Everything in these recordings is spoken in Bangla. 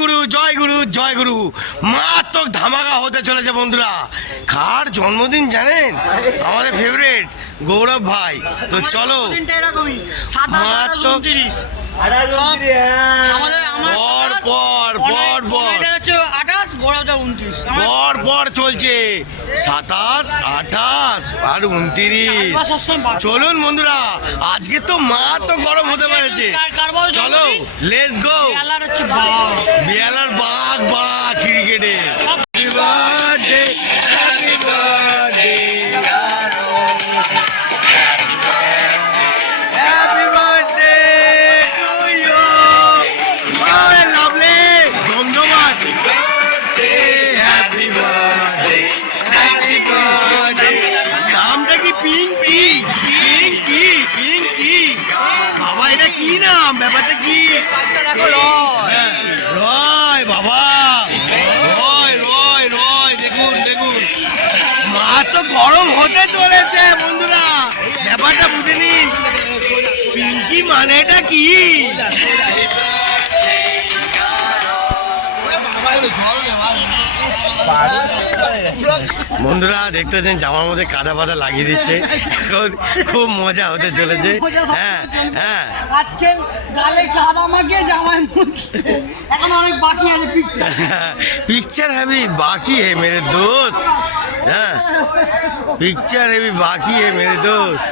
গুরু জয় গুরু জয় গুরু মারাত্মক ধামাকা হতে চলেছে বন্ধুরা। কার জন্মদিন জানেন? আমাদের ফেভারিট গৌরব ভাই। তো চলো মারাত্মক পর চলছে 27, 28 আর 29। চলুন বন্ধুরা, আজকে তো মারাত্মক গরম হতে পারেছে। চলো লেটস গো। বিয়ালার বাঘ বা ক্রিকেটে ব্যাপারটা কি? রয় বাবা, রয় দেখুন দেখুন, মা তো গরম হতে চলেছে বন্ধুরা। ব্যাপারটা বুঝে নিন, পিঙ্কি মানেটা কি? বন্ধুরা দেখতেছেন জামার মধ্যে কাদা পাতা লাগিয়ে দিচ্ছে, এখন খুব মজা হতে চলেছে। হ্যাঁ হ্যাঁ, আজকে গালে কাদা মাখিয়ে জামায় এখন অনেক বাকি আছে। पिक्चर है भी बाकी है मेरे दोस्त। हाँ, पिक्चर है भी बाकी है मेरे दोस्त।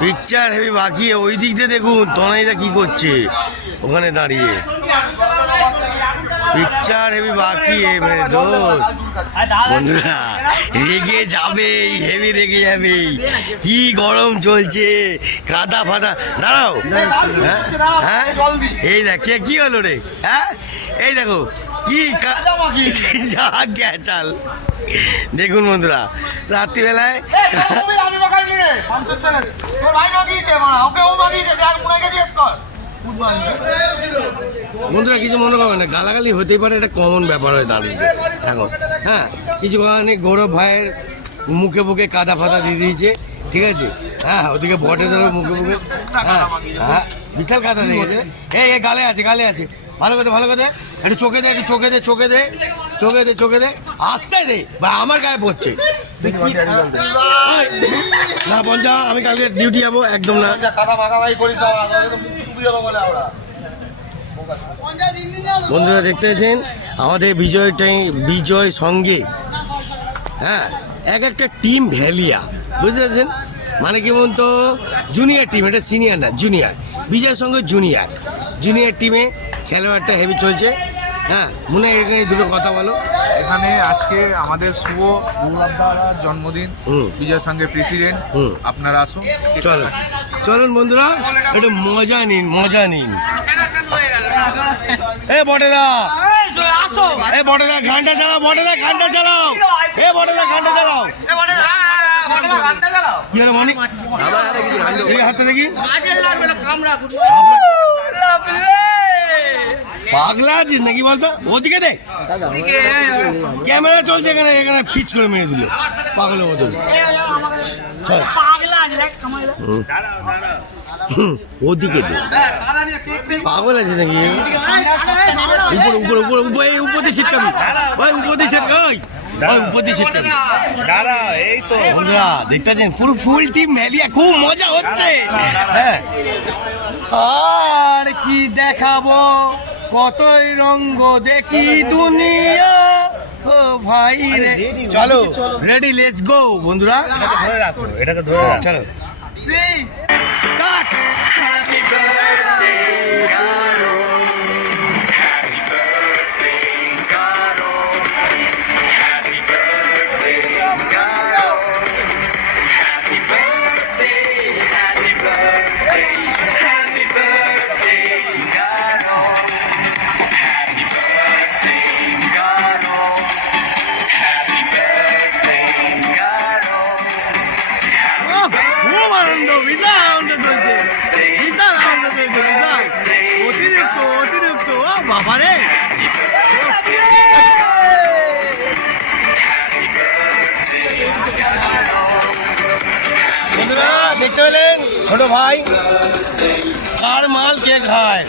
পিকচার হেভি বাকি। ওই দিক দিয়ে দেখুন তনাইদা কি করছে ওখানে দাঁড়িয়ে। পিকচার হেভি বাকি মেরে দোস্ত। বন্ধুরা রেগে যাবে, হেভি রেগে যাবে। কি গরম চলছে, কাদা ফাদা। দাঁড়াও, হ্যাঁ এই দেখ কি হলো রে। হ্যাঁ এই দেখো কি চাল। দেখুন বন্ধুরা রাত্রিবেলায় বন্ধুরা কিছু মনে করবেন না, গালাগালি হতেই পারে, এটা কমন ব্যাপার হয়ে দাঁড়িয়েছে এখন। হ্যাঁ কিছু কারণে গৌরব ভাইয়ের মুখে মুখে কাদা ফাদা দিয়ে দিয়েছে, ঠিক আছে। হ্যাঁ ওদিকে বটে ধরে মুখে মুখে, হ্যাঁ হ্যাঁ বিশাল কাদা দিয়েছে। এই গালে আছে, গালে আছে। ভালো করে একটু চোখে দে, একটু চোখে দে আসতে দে বা আমার গায়ে পড়ছে না। পঞ্চা আমি কালকে ডিউটি যাবো, একদম না। বন্ধুরা দেখতে পাচ্ছেন আমাদের বিজয় সঙ্গে, হ্যাঁ একটা টিম ভ্যালিয়া, বুঝতে পারছেন মানে কি বলুন তো? জুনিয়র টিম, এটা সিনিয়র না, জুনিয়র। বিজয়ের সঙ্গে জুনিয়র টিমে খেলোয়াড়টা হেভি চলছে। হ্যাঁ মনে হয় এখানে দুটো কথা বলো। এখানে আজকে আমাদের শুভ জন্মদিন, বিজয়ের সঙ্গে প্রেসিডেন্ট, আপনারা আসুন। চলুন বন্ধুরা একটু মজা নিন। এ বটেদা ঘান্টা চালাও, ঘান্টা চালাও। কি হলো মনি? হাতে দেখি পাগলা আছিস নাকি বলতো? ওদিকে দে, ক্যামেরা চলছে এখানে ফিচ করে মেরে দিল পাগলের মতো। ওদিকে দে, পাগল আছে নাকি? উপর দিয়ে ছিটকাবি ভাই, উপর দিয়ে ছিটকাবি। বন্ধুরা দেখতেছেন পুরো ফুল টিম ভ্যালিয়া, খুব মজা হচ্ছে। হ্যাঁ আর কি দেখাবো, কতই রঙ্গ দেখি দুনিয়া। ও ভাই রে, চলো রেডি, লেটস গো বন্ধুরা। চলো অতিরিক্ত বাবারে। দেখতে পেলেন ছোট ভাই, কার মাল কে খায়।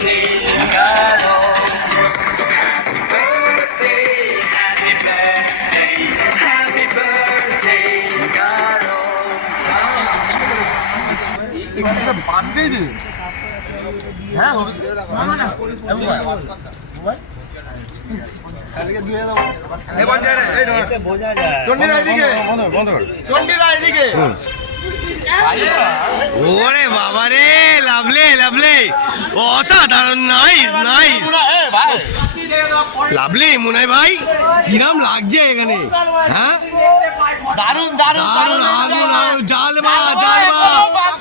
ওরে বাবা রে, লাভলে লাভলে, অসাধারণ, নাইস নাইস, লাভলি মুনাই ভাই, কিরাম লাগছে এখানে? হ্যাঁ, দারুন দারুন দারুণ, দারুণ, দারুণ, জালবা জালবা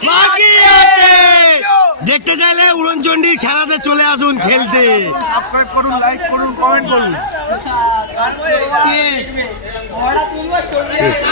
বাকি আছে। দেখতে চাইলে উড়নচণ্ডীর খেলাতে চলে আসুন খেলতে। সাবস্ক্রাইব করুন, লাইক করুন, কমেন্ট করুন। Happy birthday to you.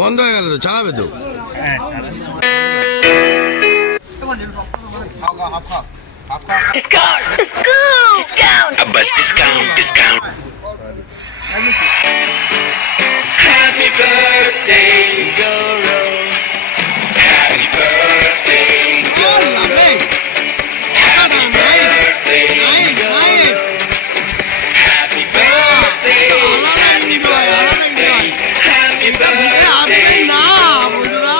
বন্ধ হয়ে গেল তো, চালাবে তো? Discount! Discount! Discount! Abbas discount, discount. Happy birthday, Doro. Happy birthday, lovely, অসাধারণ, nice nice nice, happy birthday, আলাদা এনজয়, আলাদা এনজয়। happy এটা বুঝে আসবেন না বন্ধুরা,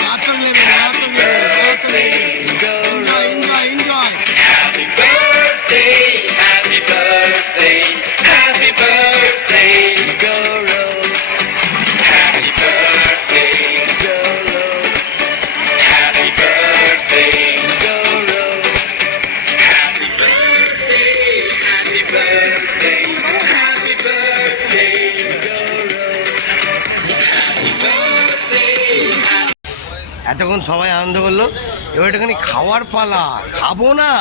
মারাত্মক লেভেল, মারাত্মক লেভেল, মারাত্মক level. Enjoy enjoy enjoy. happy birthday, happy birthday, happy birthday, Doro. Happy birthday, Doro. Happy birthday, Doro. Happy birthday, happy birthday, happy birthday, Doro. Happy birthday. এতক্ষণ সবাই আনন্দ করলো, এবার একটুখানি খাওয়ার পালা, খাবো না?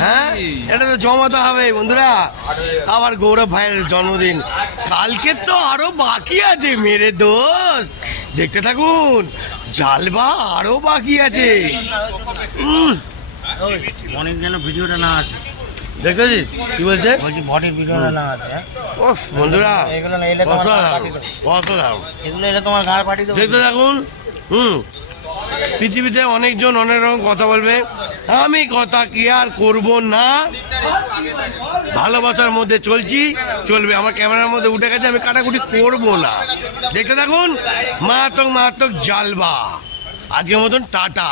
হ্যাঁ, এটা তো জমাতে হবে বন্ধুরা। আবার গৌরব ভাইয়ের জন্মদিন, কালকে তো আরো বাকি আছে মেরে দোস্ত, দেখতে থাকুন, জালবা আরো বাকি আছে। অনেক যেন ভিডিওটা না আসে, দেখতেছিস কি বলছে? বলছি বডির ভিডিওটা না আসে। ওফ বন্ধুরা, এগুলো না এলে তোমার অসাধারণ, পাঠিয়ে দেবো। অসাধারণ। এগুলো এলে তোমার ঘাড় পাঠিয়ে দেবো। দেখতে থাকুন। পৃথিবীতে অনেকজন অনেক রকম কথা বলবে, আমি কথা কি আর করব না, ভালোবাসার মধ্যে চলছি, চলবে। আমার ক্যামেরার মধ্যে উঠে গেছে, আমি কাটাকুটি করব না। দেখতে থাকুন, মারাত্মক মারাত্মক জালবা। আজকের মতন টাটা।